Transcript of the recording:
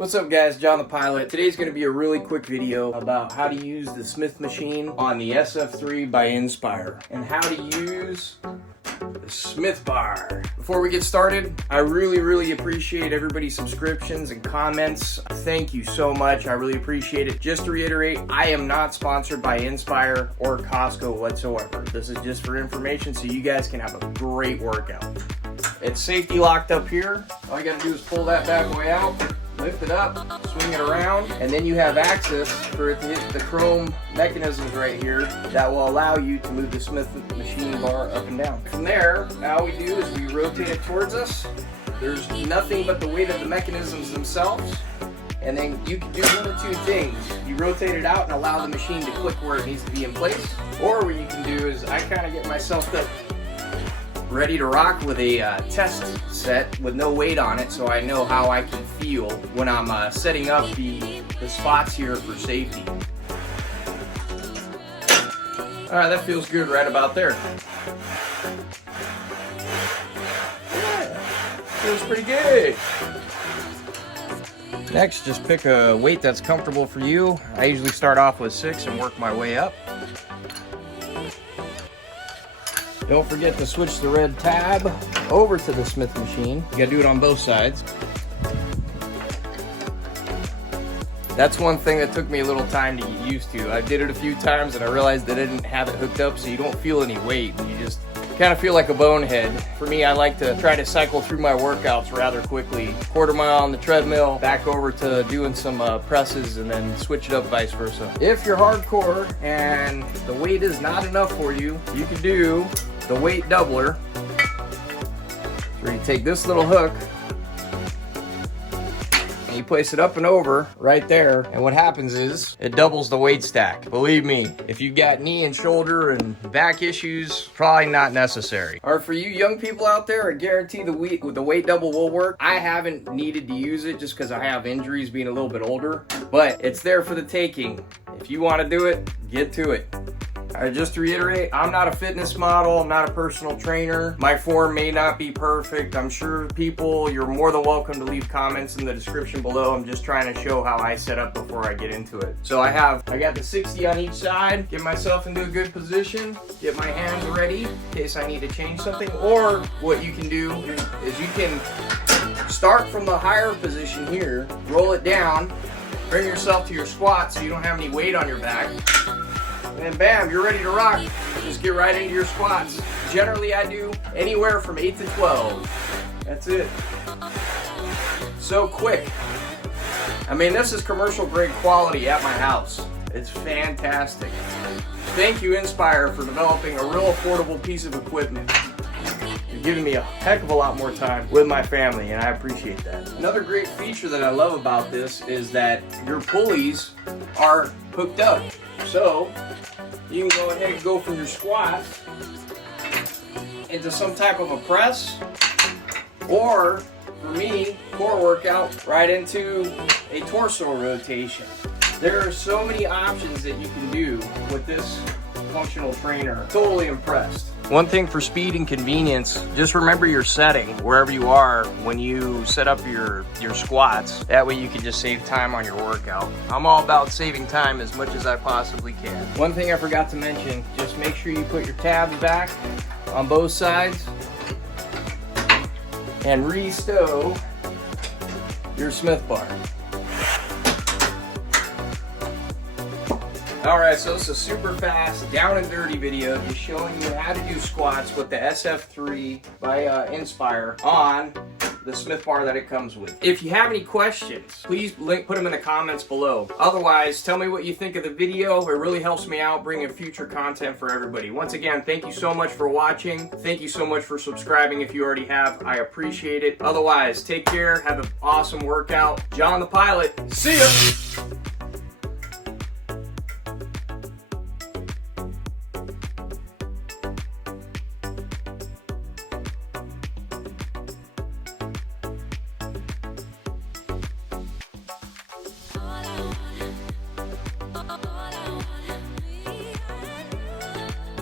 What's up guys, John the Pilot. Today's going to be a really quick video about how to use the Smith machine on the SF3 by Inspire and how to use the Smith bar. Before we get started, I really appreciate everybody's subscriptions and comments. Thank you so much. I really appreciate it. Just to reiterate, I am not sponsored by Inspire or Costco whatsoever. This is just for information so you guys can have a great workout. It's safety locked up here. All you gotta do is pull that bad boy out, lift it up, swing it around, and then you have access for it to hit the chrome mechanisms right here that will allow you to move the Smith machine bar up and down. From there, all we do is we rotate it towards us. There's nothing but the weight of the mechanisms themselves. And then you can do one of two things. You rotate it out and allow the machine to click where it needs to be in place. Or what you can do is I kind of get myself ready to rock with a test set with no weight on it, so I know how I can feel when I'm setting up the spots here for safety. Alright, that feels good right about there. Yeah, feels pretty good. Next, just pick a weight that's comfortable for you. I usually start off with 6 and work my way up. Don't forget to switch the red tab over to the Smith machine. You gotta do it on both sides. That's one thing that took me a little time to get used to. I did it a few times and I realized that I didn't have it hooked up, so you don't feel any weight and you just kind of feel like a bonehead. For me, I like to try to cycle through my workouts rather quickly. Quarter mile on the treadmill, back over to doing some presses, and then switch it up vice versa. If you're hardcore and the weight is not enough for you, you can do the weight doubler, where you take this little hook and you place it up and over right there, and what happens is it doubles the weight stack. Believe me, if you've got knee and shoulder and back issues, probably not necessary. Or for you young people out there, I guarantee the weight double will work. I haven't needed to use it just because I have injuries being a little bit older, but it's there for the taking. If you want to do it, get to it. Alright, just to reiterate, I'm not a fitness model, I'm not a personal trainer. My form may not be perfect. I'm sure you're more than welcome to leave comments in the description below. I'm just trying to show how I set up before I get into it. So I got the 60 on each side, get myself into a good position, get my hands ready in case I need to change something. Or what you can do is you can start from the higher position here, roll it down, bring yourself to your squat so you don't have any weight on your back. And bam, you're ready to rock. Just get right into your squats. Generally, I do anywhere from 8 to 12. That's it. So quick. I mean, this is commercial grade quality at my house. It's fantastic. Thank you, Inspire, for developing a real affordable piece of equipment. You're giving me a heck of a lot more time with my family, and I appreciate that. Another great feature that I love about this is that your pulleys are hooked up. So you can go ahead and go from your squats into some type of a press, or for me, core workout, right into a torso rotation. There are so many options that you can do with this functional trainer. Totally impressed. One thing for speed and convenience, just remember your setting wherever you are when you set up your squats. That way you can just save time on your workout. I'm all about saving time as much as I possibly can. One thing I forgot to mention, just make sure you put your tabs back on both sides and re-stow your Smith bar. Alright, so it's a super fast, down and dirty video just showing you how to do squats with the SF3 by Inspire on the Smith bar that it comes with. If you have any questions, please put them in the comments below. Otherwise, tell me what you think of the video. It really helps me out bringing future content for everybody. Once again, thank you so much for watching. Thank you so much for subscribing if you already have. I appreciate it. Otherwise, take care. Have an awesome workout. John the Pilot. See ya!